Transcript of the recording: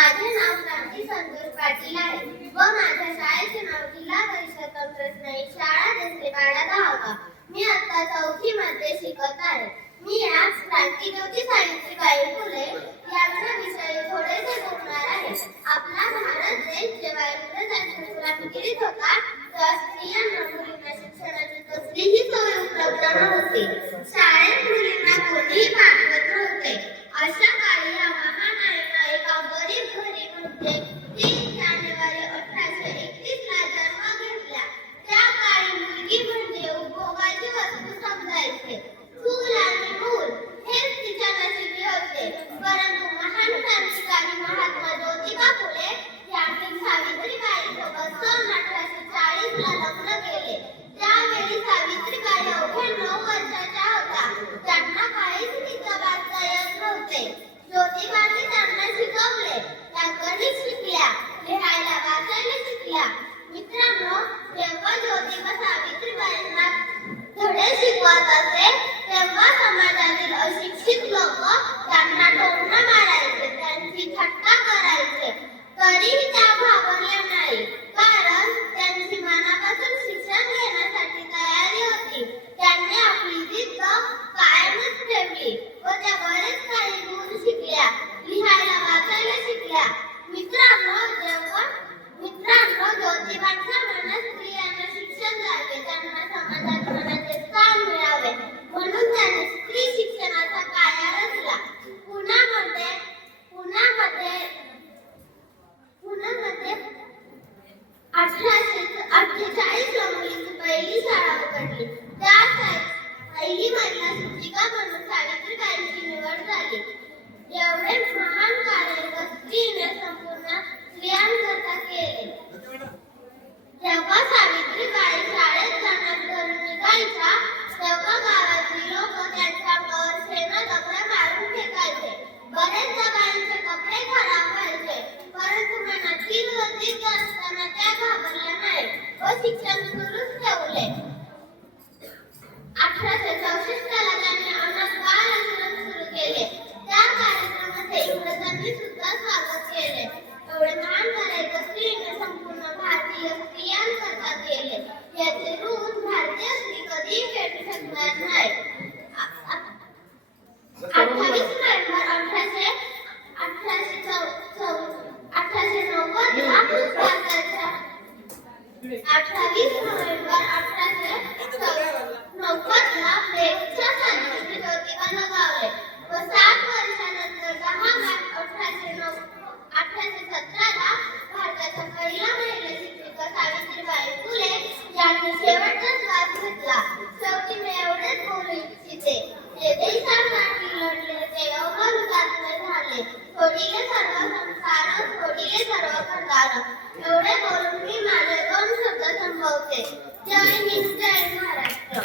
माझे नाव क्रांती संतोष पाटील आहे व माझ्या शाळेचे नाव जिल्हा परिषद तंत्रज्ञान शाळा देसलेवाडा दहावा. मी आता 4थी मध्ये शिकत आहे. मी आज क्रांतिज्योती सावित्रीबाई फुले यांच्या विषयी थोडेसे बोलणार आहे. आपला भारत देश जेव्हा इंग्रजांच्या गुलामगिरीत होता तेव्हा स्त्रियांना मुलींना शिक्षणाची कसलीही सोय उपलब्ध नव्हती. शाळेत मुलींना कोणीही पाठवत नव्हते. अशा काळी या महामाईने एका गरीब घरी म्हणजे 3 जानेवारी 1831 ला जन्म घेतला. त्या काळी मुलगी म्हणजे उपभोगाची वस्तू समजायचे. चूल आणि मूल हेच तिच्या नशिबी होते. परंतु महान क्रांतिकारी महात्मा ज्योतिबा फुले यांनी सावित्रीबाईंसोबत सन 1840 ला लग्न केले. त्यावेळी सावित्रीबाई अवघ्या 9 वर्षाच्या होत्या. त्यांना काहीच लिहिता वाचता येत नव्हते. ज्योतिबांनी त्यांना शिकवले. त्या गणित शिकल्या, लिहायला वाचायला शिकल्या. मित्रांनो, जेव्हा ज्योतिबा सावित्रीबाईंना धडे शिकवत असे तेव्हा समाजातील अशिक्षित लोक त्यांना टोमणं मारायचे, त्यांची थट्टा करायचे. तरीही त्या घाबरल्या नाही, कारण त्यांची मनापासून शिक्षण घेण्यासाठी तयारी होती. त्यांनी आपली जिद्द कायमच ठेवली व त्या बरेच काही गुण शिकल्या, लिहायला वाचायला शिकल्या. मित्रांनो, ज्योतिबांच्या मनात स्त्रियांना शिक्षण द्यावे, त्यांना समाजात मनाचे स्थान मिळावे म्हणून त्यांनी स्त्री शिक्षणाचा पाया रचला. पुण्यामध्ये 1848 ला मुलींची पहिली शाळा उघडली. त्या पहिली महिला शिक्षिका म्हणून सावित्रीबाईंची निवड झाली. एवढे महान कार्य एका स्त्रीने संपूर्ण स्त्रियांकरता केले. जेव्हा सावित्रीबाई शाळेत जाण्यास घरून निघायच्या तेव्हा गावातील लोक त्यांच्यावर शेणं दगडं मारून फेकायचे. बरेचदा बाईंचे कपडे खराब व्हायचे, परंतु मनात जिद्द असताना त्या घाबरल्या नाही व शिक्षण सुरूच ठेवले. 1864 ला त्यांनी अनाथ बाल आश्रम सुरू केले. त्या कार्यक्रमाचे इंग्रजांनी सुद्धा स्वागत केले. एवढे महान कार्य एका स्त्रीने संपूर्ण भारतीय स्त्रियांकरता केले. याचे ऋण भारतीय स्त्री कधीही फेडू शकणार नाही. 28 नोव्हेंबर 1890 ला पेठच्या सावित्री ज्योतिबा गावले व 7 वर्षानंतर 10 मार्च 1817 ला भारताच्या पहिल्या महिला शिक्षिका सावित्रीबाई फुले यांनी शेवटचा श्वास घेतला. शेवटी मी एवढेच बोलू इच्छिते. जे देशासाठी लढले ते अमर हुतात्मे झाले. सोडिले सर्व संसार, सोडिले सर्व खंडार. एवढे बोलून मी माझे 2 शब्द संपवते. जय हिंद, जय महाराष्ट्र.